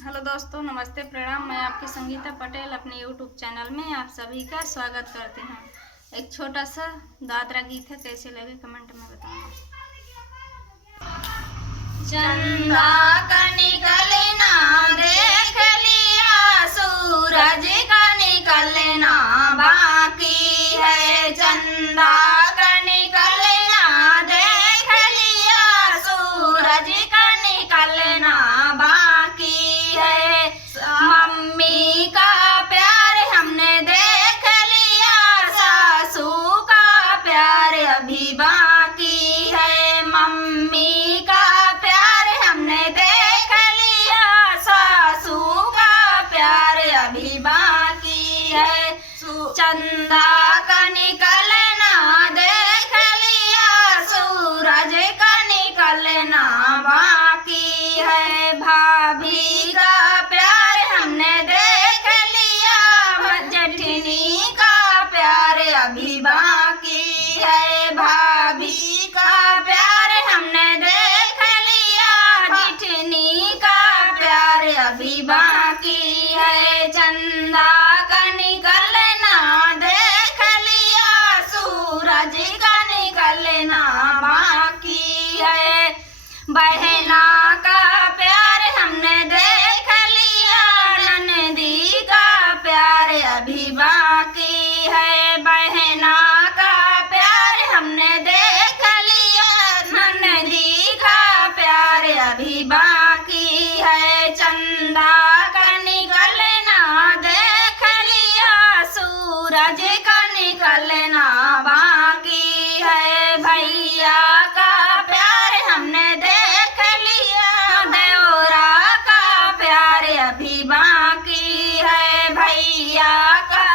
Hello दोस्तों, नमस्ते, प्रणाम। मैं आपकी संगीता पटेल अपने यूट्यूब चैनल में आप सभी का स्वागत करते हैं। एक छोटा सा दादरा गीत है, कैसे लगे कमेंट में बताऊंगा। चंदा का निकलना देख लिया, सूरज का निकलना बाकी है। चंदा का निकलना देख लिया, सूरज का निकलना बाकी है। मम्मी का प्यार हमने देख लिया, सासू का प्यार अभी बाकी है। मम्मी का प्यार हमने देख लिया, सासू का प्यार अभी बाकी है। चंदा का निकलना देख लिया, सूरज का निकलना बाकी है। भाभी का प्यार हमने देख लिया, जेठनी का प्यार अभी बाकी है। भाभी का प्यार हमने देख लिया, जेठनी का प्यार अभी बाकी है। चंदा का निकलना देख लिया, सूरज का निकलना बाकी है। बहना का प्यार हमने देख लिया, ननदी का प्यार अभी बाकी है। बहना का प्यार हमने देख लिया, ननदी का प्यार अभी बाकी है। चंदा का निकलना देख लिया, सूरज का निकलना बाकी है। भैया का प्यार हमने देख लिया, देवरा का प्यार अभी बाकी है। भैया का